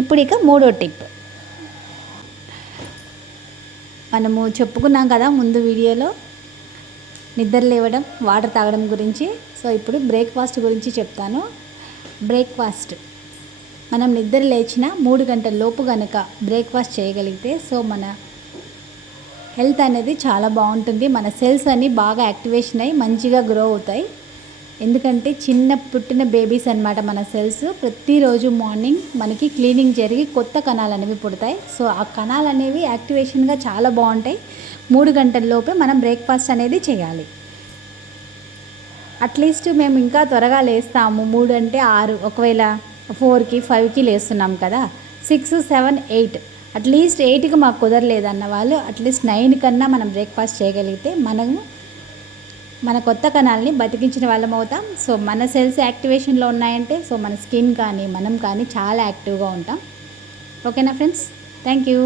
ఇప్పుడు ఇక మూడో టిప్ మనము చెప్పుకున్నాం కదా ముందు వీడియోలో నిద్ర లేవడం వాటర్ తాగడం గురించి. సో ఇప్పుడు బ్రేక్ఫాస్ట్ గురించి చెప్తాను. బ్రేక్ఫాస్ట్ మనం నిద్ర లేచిన 3 గంటల లోపు కనుక బ్రేక్ఫాస్ట్ చేయగలిగితే సో మన హెల్త్ అనేది చాలా బాగుంటుంది. మన సెల్స్ అన్నీ బాగా యాక్టివేషన్ అయ్యి మంచిగా గ్రో అవుతాయి. ఎందుకంటే చిన్న పుట్టిన బేబీస్ అన్నమాట మన సెల్స్. ప్రతిరోజు మార్నింగ్ మనకి క్లీనింగ్ జరిగి కొత్త కణాలు అనేవి పుడతాయి. సో ఆ కణాలు అనేవి యాక్టివేషన్గా చాలా బాగుంటాయి. 3 గంటల లోపే మనం బ్రేక్ఫాస్ట్ అనేది చేయాలి. అట్లీస్ట్ మేము ఇంకా త్వరగా లేస్తాము. 3 అంటే 6, ఒకవేళ 4కి 5కి లేస్తున్నాం కదా, 6, 7, 8 అట్లీస్ట్ 8కి మాకు కుదరలేదన్న వాళ్ళు అట్లీస్ట్ 9 కన్నా మనం బ్రేక్ఫాస్ట్ చేయగలిగితే మనము మన కొత్త కణాలని బతికించిన వాళ్ళం అవుతాం. సో మన సెల్స్ యాక్టివేషన్లో ఉన్నాయంటే సో మన స్కిన్ కానీ మనం కానీ చాలా యాక్టివ్గా ఉంటాం. ఓకేనా ఫ్రెండ్స్, థ్యాంక్ యూ.